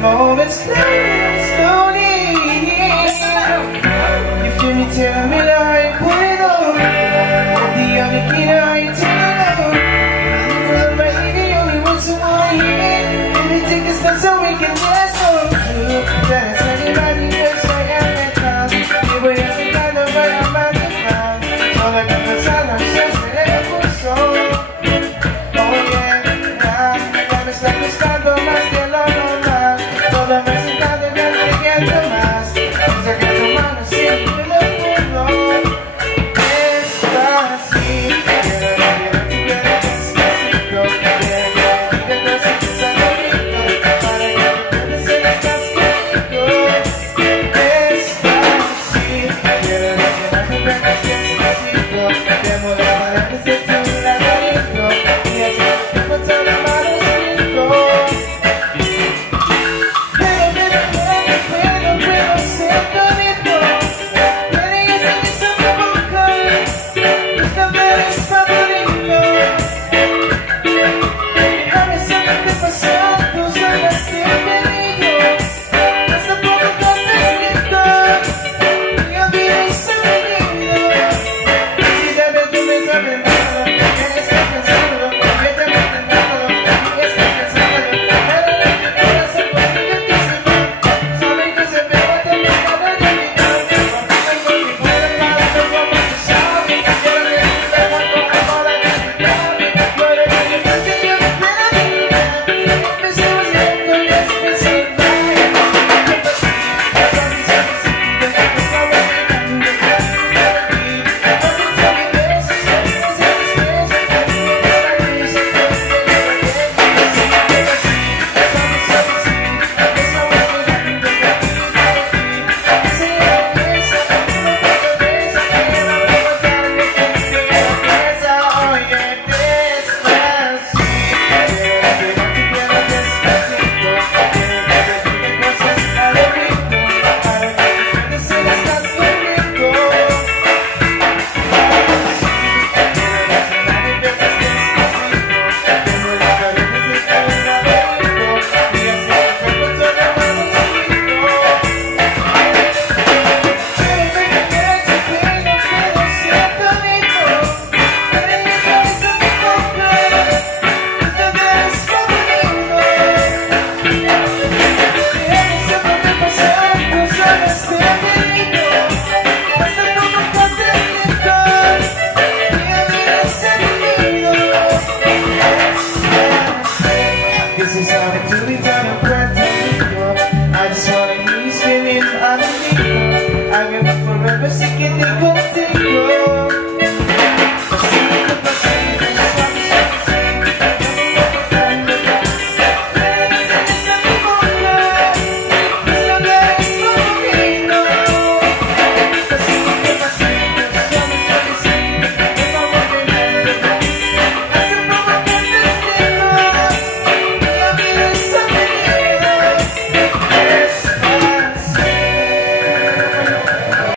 moving slowly. You feel me tell me that I put it on. The other kid I turn it on. I'm ready, the only ones who wanna hear it. Baby, take a step so we can dance on through. Dance anybody else right at that time. You voy a sacar la para más de más. Solo que pasar la chance de pulso. Oh yeah, ya me está gustando más que lo normal. Toda vez que tarde me requiero más. Sé que tu mano siempre lo puedo. Despacito, quiero despacito. Quiero despacito, para que puedas ser más conmigo. Despacito, quiero despacito. Demo la para que se te laberinto. Y así como te la mano siento. Pero ser bonito. Pero yo sé que soy tu boca. Esta vez es favorito. Déjame saber qué pasó. Tus ganas que he tenido. Hasta poco te necesito. Y olvidé ese venido. Si de vez tú me estás pensando, ¿qué estás pensando? ¿Qué te estás pensando? ¿Qué estás pensando? Pero lo que quieras es conmigo que se va. Saben que se me va a terminar de olvidar. Tengo mi fuera para que como tú sabes. Quiero que te veas como ahora que te llames. Yo le doy un beso y yo me espero de vida. Empecemos lento y después se va. This is how it to be done in Puerto Rico. I just wanna hear you screaming underneath. I will forever seek it.